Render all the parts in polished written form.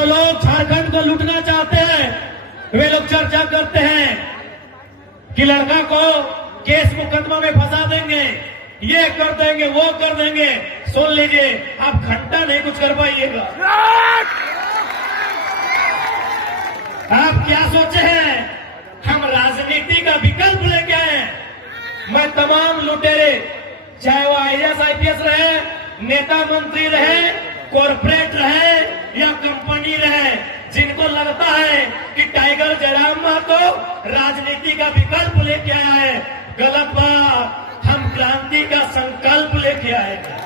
जो लोग झारखंड को लूटना चाहते हैं वे लोग चर्चा करते हैं कि लड़का को केस मुकदमा में फंसा देंगे, ये कर देंगे, वो कर देंगे। सुन लीजिए, आप घंटा नहीं कुछ कर पाइएगा। आप क्या सोचे हैं हम राजनीति का विकल्प लेके आए हैं? मैं तमाम लुटेरे, चाहे वो IAS IPS रहे, नेता मंत्री रहे, कॉरपोरेट रहे या कंपनी रहे, जिनको लगता है कि टाइगर जयराम महतो राजनीति का विकल्प लेके आया है, गलत बात। हम क्रांति का संकल्प लेके आए हैं।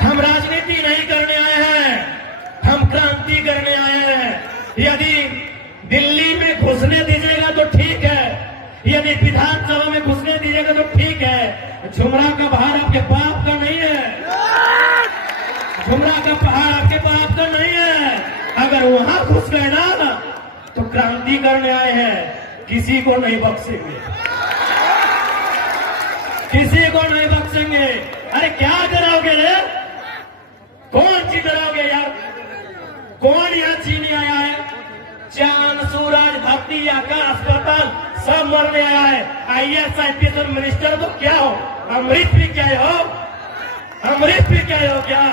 हम राजनीति नहीं करने आए हैं, हम क्रांति करने आए हैं। यदि दिल्ली में घुसने दीजिएगा तो ठीक है, यदि विधानसभा में घुसने दीजिएगा तो ठीक है। झुमरा का पहाड़ आपके बाप का नहीं है, झुमरा का पहाड़ आपके बाप का नहीं है। अगर वहां घुस गए ना तो क्रांति करने आए हैं, किसी को नहीं बख्शेंगे, किसी को नहीं बख्शेंगे। अरे क्या कराओगे रे? कौन सी कराओगे यार? कौन यहाँ चीनी आया है? चांद, सूरज, धरती, आकाश, पाताल सब मरने आया है। IAS IPS मिनिस्टर तो क्या हो? अमृत भी क्या हो? अमृत भी क्या हो क्या?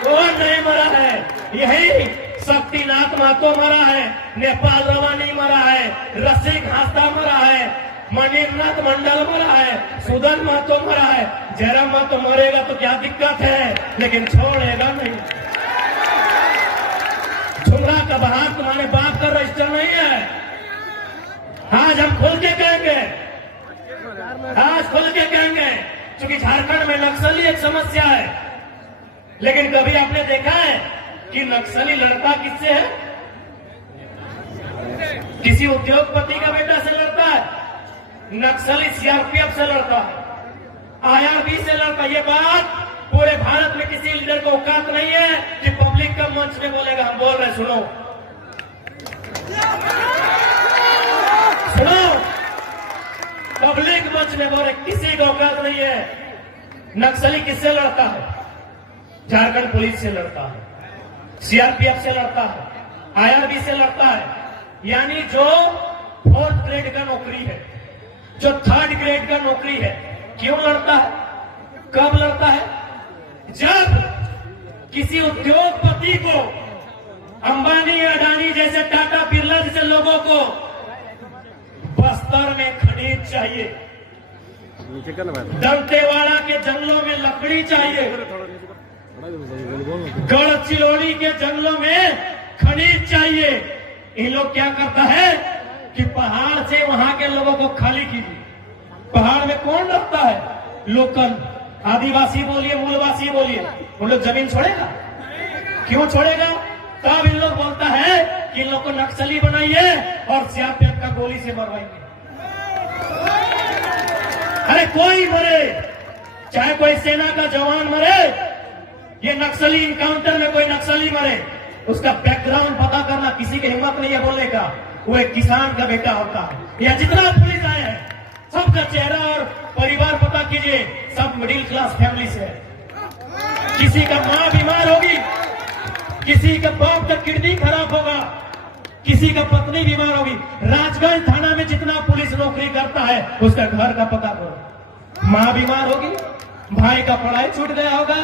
वो नहीं मरा है। यही शक्तिनाथ महतो मरा है, नेपाल रवानी मरा है, रसिक हास्ता मरा है, मणिनाथ मंडल मरा है, सुदन महतो मरा है। जयराम महतो मरेगा तो क्या दिक्कत है, लेकिन छोड़ेगा नहीं। झुमरा का बहार तुम्हारे बाप का रजिस्टर नहीं है। आज हम खुल के कहेंगे, आज खुल के कहेंगे, क्योंकि झारखंड में नक्सली एक समस्या है। लेकिन कभी आपने देखा है कि नक्सली लड़ता किससे है? किसी उद्योगपति का बेटा से लड़ता है। नक्सली CRPF से लड़ता है, IRB से लड़ता है। ये बात पूरे भारत में किसी लीडर को औकात नहीं है कि पब्लिक का मंच में बोलेगा। हम बोल रहे, सुनो सुनो, पब्लिक मंच में बोल रहे, किसी को औकात नहीं है। नक्सली किससे लड़ता है? झारखंड पुलिस से लड़ता है, CRPF से लड़ता है, IRB से लड़ता है। यानी जो 4th ग्रेड का नौकरी है, जो 3rd ग्रेड का नौकरी है। क्यों लड़ता है? कब लड़ता है? जब किसी उद्योगपति को, अंबानी, अडानी जैसे, टाटा, बिरला जैसे लोगों को बस्तर में खनिज चाहिए, दंतेवाड़ा के जंगलों में लकड़ी चाहिए, गढ़चिरौली के जंगलों में खनिज चाहिए। इन लोग क्या करता है कि पहाड़ से वहां के लोगों को खाली कीजिए। पहाड़ में कौन रहता है? लोकल आदिवासी बोलिए, मूलवासी बोलिए, उन लोग जमीन छोड़ेगा? क्यों छोड़ेगा? तब इन लोग बोलता है कि इन लोग को नक्सली बनाइए और CRPF का गोली से मरवाएंगे। अरे कोई मरे, चाहे कोई सेना का जवान मरे, ये नक्सली इनकाउंटर में कोई नक्सली मरे, उसका बैकग्राउंड पता करना किसी की हिम्मत नहीं है बोलने का। वो एक किसान का बेटा होता है। या जितना पुलिस आए हैं सबका चेहरा और परिवार पता कीजिए, सब मिडिल क्लास फैमिली से है। किसी का मां बीमार होगी, किसी का बाप का किडनी खराब होगा, किसी का पत्नी बीमार होगी। राजगंज थाना में जितना पुलिस नौकरी करता है उसका घर का पता करो। मां बीमार होगी, भाई का पढ़ाई छूट गया होगा,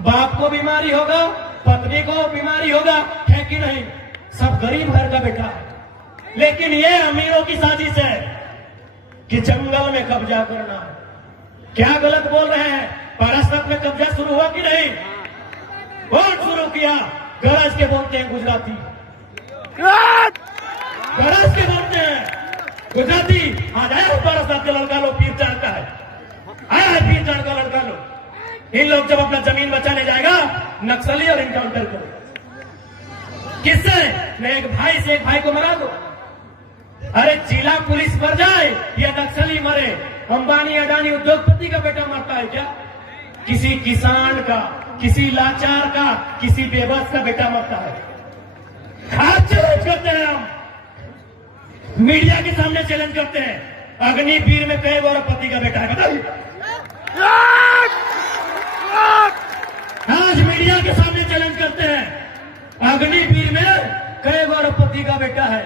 बाप को बीमारी होगा, पत्नी को बीमारी होगा, है कि नहीं? सब गरीब घर का बेटा है। लेकिन ये अमीरों की साजिश है कि जंगल में कब्जा करना है। क्या गलत बोल रहे हैं? पारसनाथ में कब्जा शुरू हुआ कि नहीं? कौन शुरू किया? गरज के बोलते हैं गुजराती, गरज के बोलते हैं गुजराती। आज आया पारसनाथ का लड़का लोग, पीर चार का है, आया है पीर चार का लड़का लोग। इन लोग जब अपना जमीन बचाने जाएगा, नक्सली और इनकाउंटर करो। किससे? मैं एक भाई से एक भाई को मरा दो। अरे जिला पुलिस मर जाए या नक्सली मरे, अंबानी अडानी उद्योगपति का बेटा मरता है क्या? किसी किसान का, किसी लाचार का, किसी बेबस का बेटा मरता है। आज चैलेंज करते हैं हम, मीडिया के सामने चैलेंज करते हैं। अग्निवीर में कई गौरवपति का बेटा है, बताइए। आज मीडिया के सामने चैलेंज करते हैं, का बेटा है।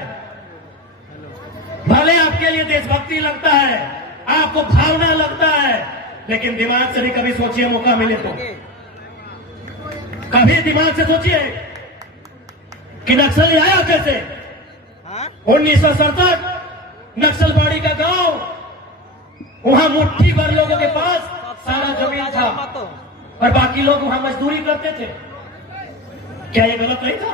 भले आपके लिए देशभक्ति लगता है, आपको भावना लगता है, लेकिन दिमाग से भी कभी सोचिए, मौका मिले तो कभी दिमाग से सोचिए कि नक्सली आया कैसे। 1967 नक्सलबाड़ी का गांव, वहां मुट्ठी भर लोगों के पास सारा जमीन था और बाकी लोग वहां मजदूरी करते थे। क्या ये गलत नहीं था?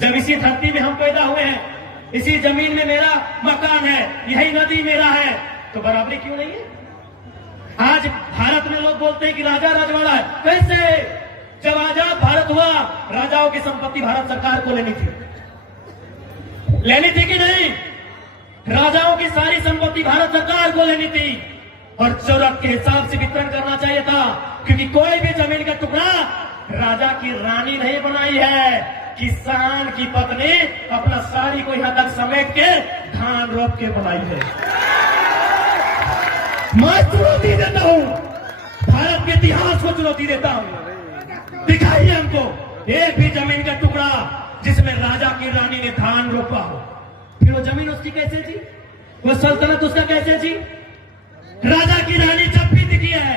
जब इसी धरती में हम पैदा हुए हैं, इसी जमीन में मेरा मकान है, यही नदी मेरा है, तो बराबरी क्यों नहीं है? आज भारत में लोग बोलते हैं कि राजा रजवाड़ा है। कैसे? जब आजाद भारत हुआ, राजाओं की संपत्ति भारत सरकार को लेनी थी कि नहीं? राजाओं की सारी संपत्ति भारत सरकार को लेनी थी और जरूरत के हिसाब से वितरण करना चाहिए था, क्योंकि कोई भी जमीन का टुकड़ा राजा की रानी नहीं बनाई है, किसान की पत्नी अपना साड़ी को यहां तक समेट के धान रोप के बनाई है। मैं चुनौती देता हूं, भारत के इतिहास को चुनौती देता हूं, दिखाइए हमको एक भी जमीन का टुकड़ा जिसमें राजा की रानी ने धान रोपा हो। फिर वो जमीन उसकी कैसे थी? वो सल्तनत उसका कैसे थी? राजा की रानी जब भी दिखी है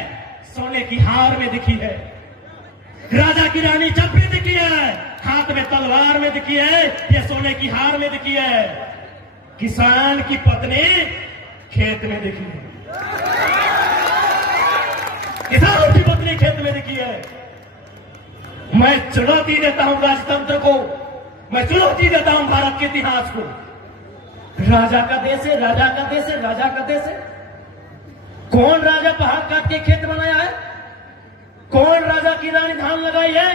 सोने की हार में दिखी है, राजा की रानी जब भी दिखी है हाथ में तलवार में दिखी है या सोने की हार में दिखी है। किसान की पत्नी खेत में दिखी है, किसान की पत्नी खेत में दिखी है। मैं चुनौती देता हूं राजतंत्र को, मैं चुनौती देता हूं भारत के इतिहास को। राजा का देश है, राजा का देश है, राजा का देश है। कौन राजा पहाड़ काट के खेत बनाया है? कौन राजा की रानी धान लगाई है?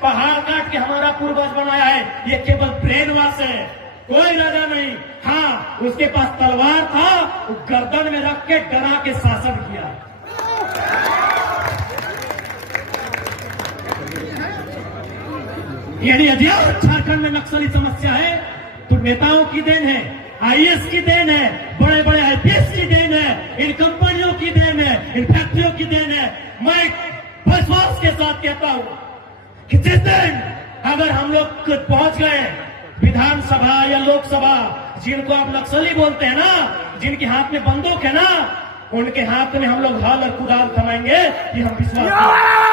पहाड़ काट के हमारा पूर्वज बनाया है। ये केवल ब्रेन वॉश है, कोई राजा नहीं। हाँ, उसके पास तलवार था, वो गर्दन में रख के डरा के शासन किया। यदि झारखंड में नक्सली समस्या है तो नेताओं की देन है, आईएएस की देन है, बड़े बड़े आईपीएस की देन है, इन कंपनियों की देन है, इन फैक्ट्रियों की देन है। मैं विश्वास के साथ कहता हूं कि जिस दिन अगर हम लोग पहुंच गए विधानसभा या लोकसभा, जिनको आप नक्सली बोलते हैं ना, जिनके हाथ में बंदूक है ना, उनके हाथ में हम लोग हल और कुदाल थमाएंगे, ये हम विश्वास